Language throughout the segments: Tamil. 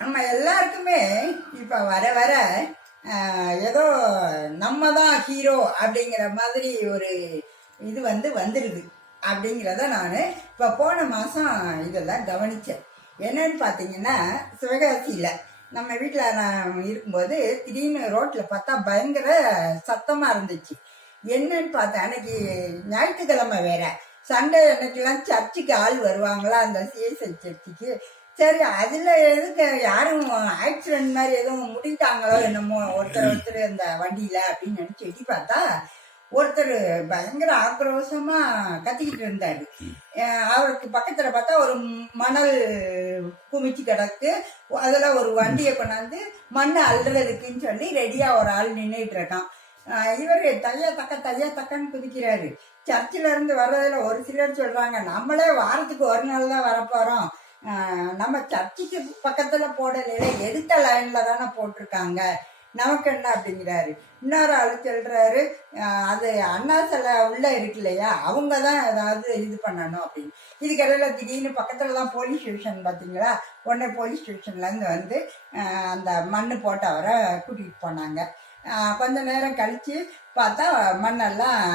நம்ம எல்லாருக்குமே இப்ப வர வர ஏதோ நம்ம தான் ஹீரோ அப்படிங்கிற மாதிரி ஒரு இது வந்துடுது அப்படிங்கிறத நான் இப்போ போன மாதம் இதெல்லாம் கவனித்தேன். என்னன்னு பார்த்தீங்கன்னா, சிவகாசியில் நம்ம வீட்டில் நான் இருக்கும்போது திடீர்னு ரோட்டில் பார்த்தா பயங்கர சத்தமாக இருந்துச்சு. என்னன்னு பார்த்தேன், அன்னைக்கு ஞாயிற்றுக்கிழமை வேற, சண்டே அன்னைக்கெல்லாம் சர்ச்சுக்கு ஆள் வருவாங்களா, அந்த சிஎஸ்ஐ சர்ச்சுக்கு. சரி, அதில் எதுக்கு யாரும் ஆக்சிடென்ட் மாதிரி எதுவும் முடிட்டாங்களோ என்னமோ ஒருத்தர் அந்த வண்டியில் அப்படின்னு நினச்சி எட்டி பார்த்தா ஒருத்தர் பயங்கர ஆக்ரோஷமா கத்திக்கிட்டு இருந்தாரு. அவருக்கு பக்கத்துல பார்த்தா ஒரு மணல் குமிச்சு கிடக்கு. அதுல ஒரு வண்டியை கொண்டாந்து மண்ணை அள்ளுறதுக்குன்னு சொல்லி ரெடியா ஒரு ஆள் நின்றுட்டு இருக்கான். இவர் தையா தக்கன்னு குதிக்கிறாரு. சர்ச்சில இருந்து வர்றதுல ஒரு சிலர் சொல்றாங்க, நம்மளே வாரத்துக்கு ஒரு நாள் தான் வரப்போறோம், நம்ம சர்ச்சுக்கு பக்கத்துல போடல, எடுத்த லைன்ல தானே போட்டிருக்காங்க, நமக்கு என்ன அப்படிங்கிறாரு. இன்னொரு ஆளு சொல்றாரு, அது அண்ணா சிலை உள்ள இருக்கு இல்லையா, அவங்க தான் ஏதாவது இது பண்ணணும் அப்படின்னு. இதுக்கிடையில திடீர்னு பக்கத்துலதான் போலீஸ் ஸ்டேஷன் பார்த்தீங்களா, உடனே போலீஸ் ஸ்டேஷன்ல இருந்து வந்து அந்த மண்ணு போட்டவரை கூட்டிகிட்டு போனாங்க. கொஞ்ச நேரம் கழிச்சு பார்த்தா மண்ணெல்லாம்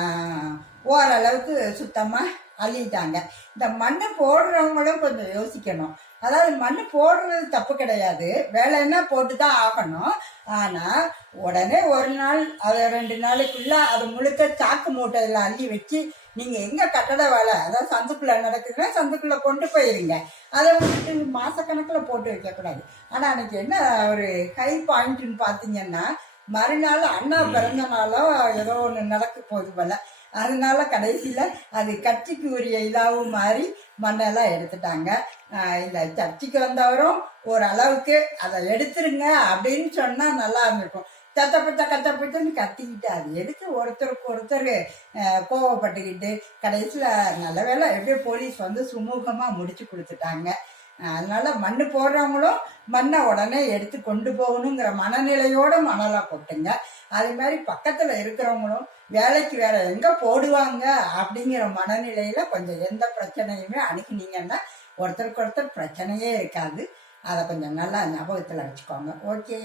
ஓரளவுக்கு சுத்தமாக அள்ளிட்டாங்க. இந்த மண்ணை போடுறவங்களும் கொஞ்சம் யோசிக்கணும். அதாவது மண் போடுறது தப்பு கிடையாது, வேலைன்னா போட்டு தான் ஆகணும். ஆனால் உடனே ஒரு நாள் அதை 2 நாளைக்குள்ள அதை முழுக்க சாக்கு மூட்டையில் அள்ளி வச்சு நீங்கள் எங்கே கட்டட வேலை, அதாவது சந்துக்குள்ளே நடக்குதுன்னா சந்துக்குள்ளே கொண்டு போயிருங்க. அதை வந்துட்டு மாதக்கணக்கில் போட்டு வைக்கக்கூடாது. ஆனால் அன்னைக்கு என்ன ஒரு ஹை பாயிண்ட்னு பார்த்தீங்கன்னா, மறுநாள் அண்ணா பிறந்த நாளோ ஏதோ ஒன்று நடக்க போகுது போல. அதனால கடைசியில் அது கட்சிக்கு உரிய இதாகவும் மாறி மண்ணெல்லாம் எடுத்துட்டாங்க. இந்த சர்ச்சைக்கு வந்தவரும் ஓரளவுக்கு அதை எடுத்துருங்க அப்படின்னு சொன்னால் நல்லா இருந்திருக்கும். கத்தப்பட்டுன்னு கத்திக்கிட்டு அது எதுக்கு ஒருத்தருக்கு ஒருத்தர் கோவப்பட்டுக்கிட்டு. கடைசியில் நல்ல வேலை எப்படியோ போலீஸ் வந்து சுமூகமாக முடிச்சு கொடுத்துட்டாங்க. அதனால மண் போடுறவங்களும் மண்ணை உடனே எடுத்து கொண்டு போகணுங்கிற மனநிலையோட மணலா கொட்டுங்க. அது மாதிரி பக்கத்துல இருக்கிறவங்களும் வேலைக்கு வேற எங்க போடுவாங்க அப்படிங்கிற மனநிலையில கொஞ்சம் எந்த பிரச்சனையுமே அணுகினீங்கன்னா ஒருத்தருக்கு ஒருத்தர் பிரச்சனையே இருக்காது. அதை கொஞ்சம் நல்லா ஞாபகத்துல வச்சுக்கோங்க. ஓகே.